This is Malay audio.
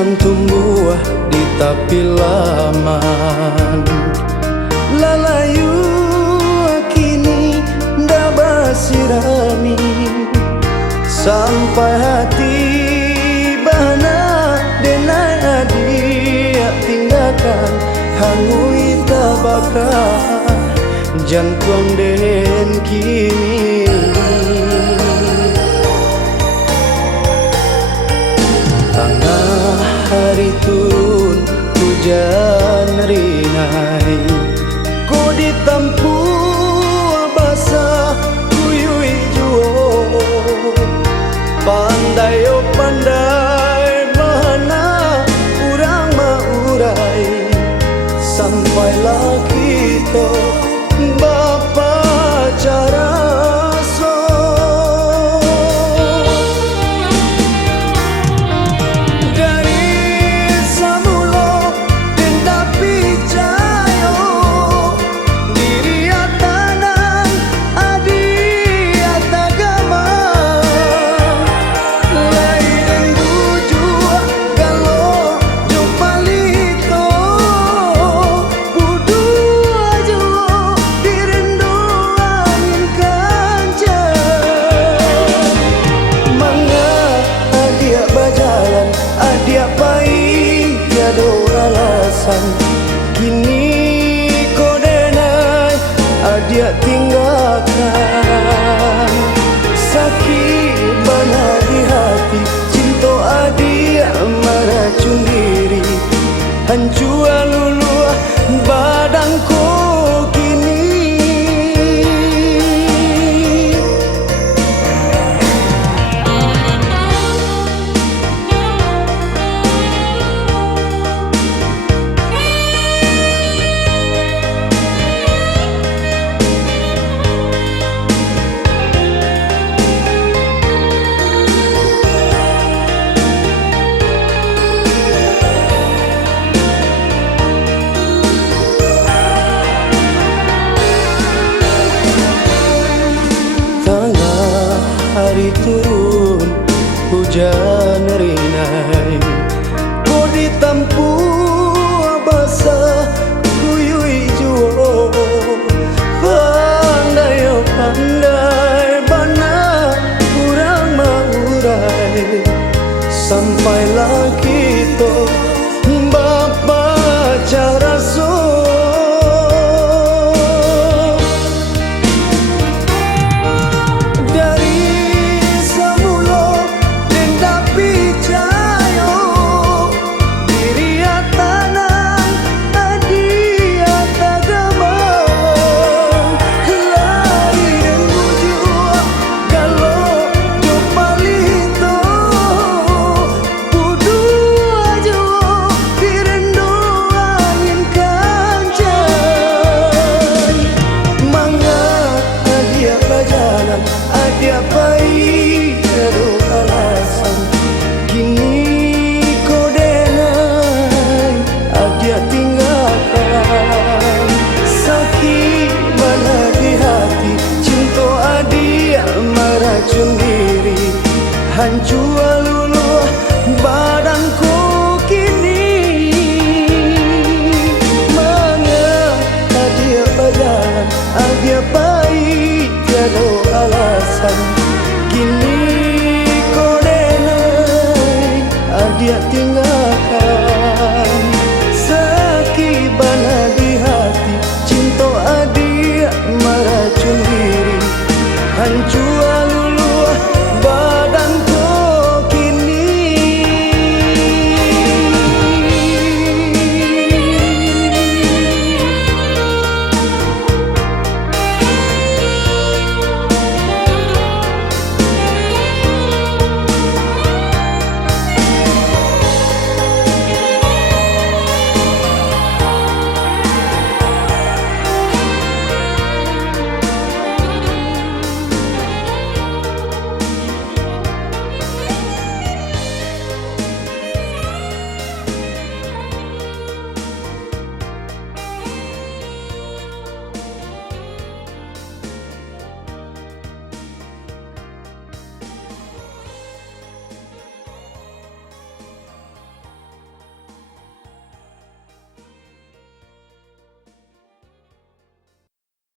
Kan tumbuh di tepi laman, lalayu kini ndak basirami, sampai hati bana denai adia tinggalkan hangui tabaka jantung den kini. Tengah hari turun hujan rinai, ku ditempuh basah kuyui juo. Pandai oh pandai mana urang maurai, sampailah kita bapa cara. Kini kau denai adia tinggalkan, sakit banyak di hati, cinta adia meracun diri, hancur lulu badanku kini. Hari turun hujan rinai, ku ditempuh basah kuyui juo. Pandai oh pandai bana kurang maurai, sampailah kita bapa cara so. Adia baik ada alasan, kini kau denai adia tinggalkan, sakit banyak di hati, cinta adia meracun diri, hancur lulu badanku kini. Mana adia berjalan, adia baik tiada alasan, kini kau denai adia tinggalkan.